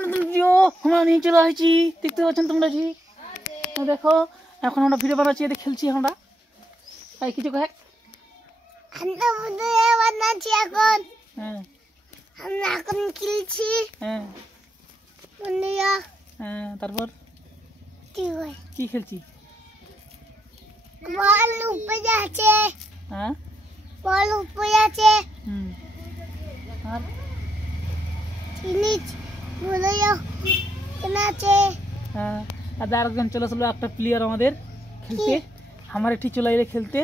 নতুন ভিডিও আমরা নিয়ে চলে আসছি, দেখতে পাচ্ছেন তোমরা ঠিক। দেখো এখন আমরা ভিডিও বানাচ্ছি, এতে খেলছি আমরা। তাই কিছু কয়েক বানাচ্ছি এখন। হ্যাঁ আমরা এখন খেলছি। হ্যাঁ হ্যাঁ, তারপর কি খেলছি? বল উপরে আছে। হ্যাঁ বল উপরে আছে। আর জিনিস বলে কেনা আছে। হ্যাঁ, আর আরেকজন চলে আসলো, একটা প্লেয়ার আমাদের খেলতে। আমার এটি চলে এলে খেলতে।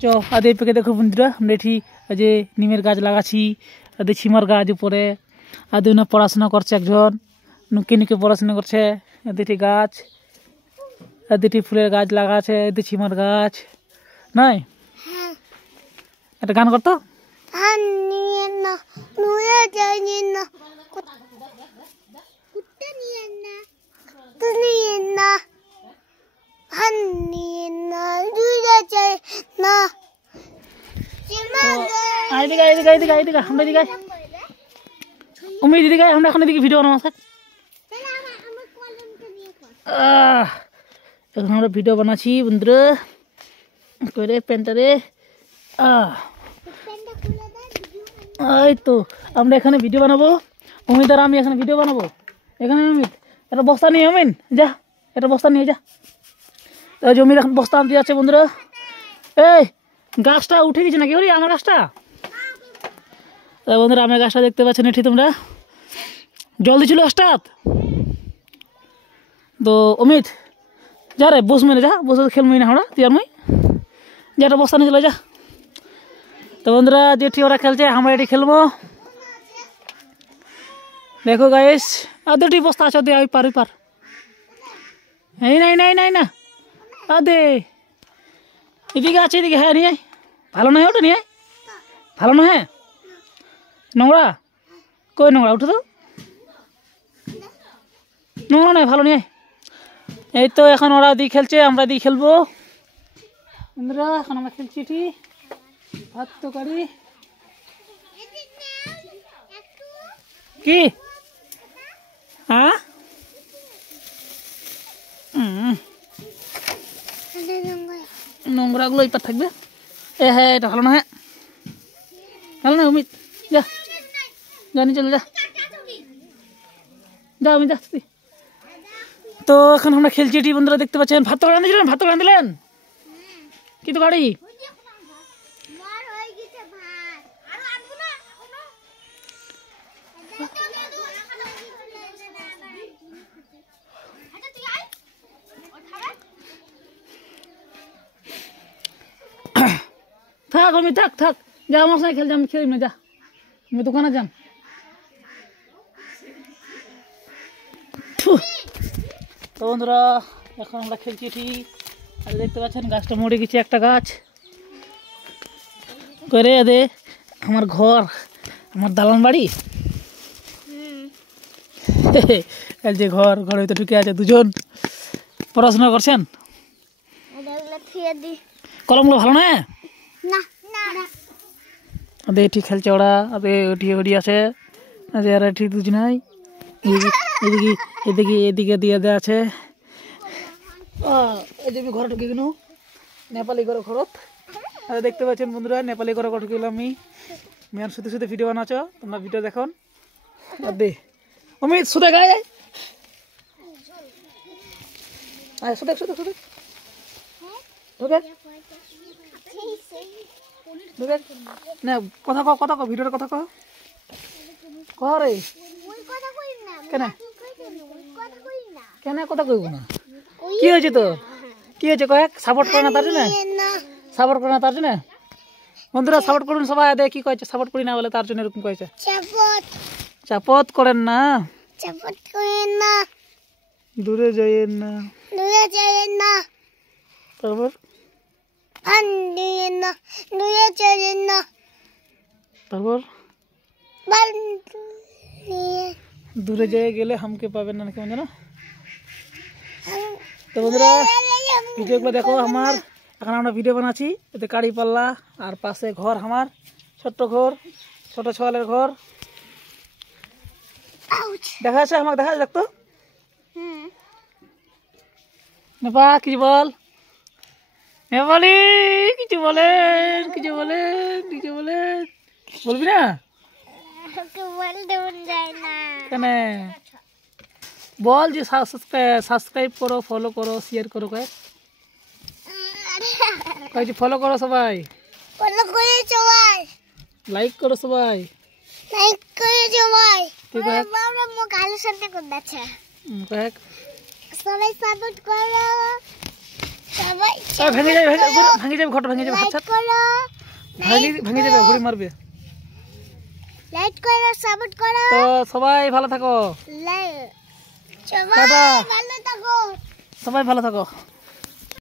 চ আদের পেকে দেখো বন্ধুরা, আমরা এটি যে নিমের গাছ লাগাচ্ছি, আদের ছিমার গাছ উপরে। আদের না পড়াশোনা করছে, একজন নুকে নুকে পড়াশোনা করছে। এদেরটি গাছ, এদেরটি ফুলের গাছ লাগাচ্ছে, এদের ছিমার গাছ নাই। একটা গান করতো। আমরা এখন এদিকে ভিডিও বানাবো। এখন আমরা ভিডিও বানাচ্ছি বন্ধুরা করে প্যান্টারে। এই তো আমরা এখানে ভিডিও বানাবো। অমিত আর আমি এখানে ভিডিও বানাবো। এখানে অমিত একটা বস্তা নিয়ে, অমিন যা একটা বস্তা নিয়ে যা। জমির এখন বস্তা আনতে যাচ্ছে বন্ধুরা। এই গাছটা উঠে গেছে নাকি? ওরে আমার গাছটা, বন্ধুরা আমার গাছটা দেখতে পাচ্ছেন এটি তোমরা। জল দিছিল গাছটা। তো অমিত যা রে, বস মেনে যা, বসে খেলবই না আমরা, তুই আর মুই যা, একটা বস্তা নিয়ে চলে যা। তো বন্ধুরা যেটি ওরা খেলছে আমরা এটি খেলবো। দেখো গাইস, আর দুটি বস্তা আছে, দে ওই পার ওই পার। এই নাই নাই নাই না, দে এদিকে আছে, এদিকে। হ্যাঁ নিয়ে আয়, ভালো নয় ওটা, নিয়ে আয়, ভালো নয়। হ্যাঁ নোংরা, কই নোংরা, উঠে তো নোংরা নয়, ভালো নিয়ে আয়। এই তো এখন ওরা দিয়ে খেলছে, আমরা দিয়ে খেলবো বন্ধুরা। এখন আমরা খেলছি এটি ভাত তরকারি। কি হ্যাঁ নোংরাগুলো এই পার থাকবে। হ্যাঁ এটা ভালো না। হ্যাঁ ভালো না অমিত, যা জানি চলে যা, যা অমিত যা। তো এখন আমরা খেলছি এটি বন্ধুরা, দেখতে পাচ্ছেন। ভাত তো রাঁধিলেন, ভাত তো রাঁধিলেন কিন্তু গাড়ি থাক, আমি থাক থাক, যা আমার সঙ্গে খেলছি, আমি খেলি না, যা আমি দোকানে যান। তো বন্ধুরা এখন আমরা খেলছি এটি, আর দেখতে পাচ্ছেন গাছটা মরে গেছে, একটা গাছ করে। দে আমার ঘর, আমার দালান বাড়ি, এই যে ঘর, ঘরের ভিতরে ঢুকে আছে দুজন, পড়াশোনা করছেন। কলমগুলো ভালো না। আদে এটি খেলছে ওরা, আদে ওটি ওটি আছে, আদে আর এটি দুজন নাই। এদিকে এদিকে এদিকে দিয়ে দেওয়া আছে। এই যে আমি ঘরে ঢুকে গেল, নেপালি ঘরে ঘরত। আর দেখতে পাচ্ছেন বন্ধুরা, নেপালি ঘরে ঢুকে গেলাম আমি। মেয়ান শুধু শুধু ভিডিও বানাচ্ছ তোমরা, ভিডিও দেখুন। দে অমিত শুধু গায়ে শুধু শুধু শুধু ঢুকে ঢুকে না, কথা কও, কথা কও, ভিডিওর কথা কও, কহ রে। কেন কেন কথা কইব না? কি হয়েছে তো, কি হয়েছে কয়েক? সাপোর্ট করে না তার জন্য, সাপোর্ট করে না তার জন্য। বন্ধুরা সাপোর্ট করুন সবাই। দেখ কি কয়েছে, সাপোর্ট করি না বলে তার জন্য এরকম কয়েছে। সাপোর্ট করেন না, সাপোর্ট করেন না, দূরে যাইয়েন না, দূরে যাইয়েন না, তারপর দূরে যাইয়েন না, তারপর দূরে যেয়ে গেলে হামকে পাবেন না, কেমন জানো। তো বন্ধুরা ভিডিওগুলো দেখো আমার। এখন আমরা ভিডিও বানাচ্ছি, এতে কাড়ি পাল্লা আর পাশে ঘর, আমার ছোট্ট ঘর, ছোট ছোয়ালের ঘর। দেখা আছে আমাকে দেখা দেখতো হুম নেপা কিছু বল নেপালি কিছু বলেন কিছু বলেন কিছু বলেন বলবি না ওকে বলতে মন যায় না কেন বল যে সাবস্ক্রাইব করো ফলো করো শেয়ার করো কয়েক ফলো করো সবাই ফলো করে সবাই লাইক করো সবাই লাইক করে সবাই ঠিক আছে বাবা মুখ আলু সাথে করতেছে কয়েক সবাই সাপোর্ট করো সবাই ভেঙে যাবে ঘট ভেঙে যাবে হাত লাইক করো ভেঙে যাবে ঘুড়ি মারবে লাইক করো সাপোর্ট করো তো সবাই ভালো থাকো লাইক সবাই টাটা। ভালো থাকো সবাই ভালো থাকো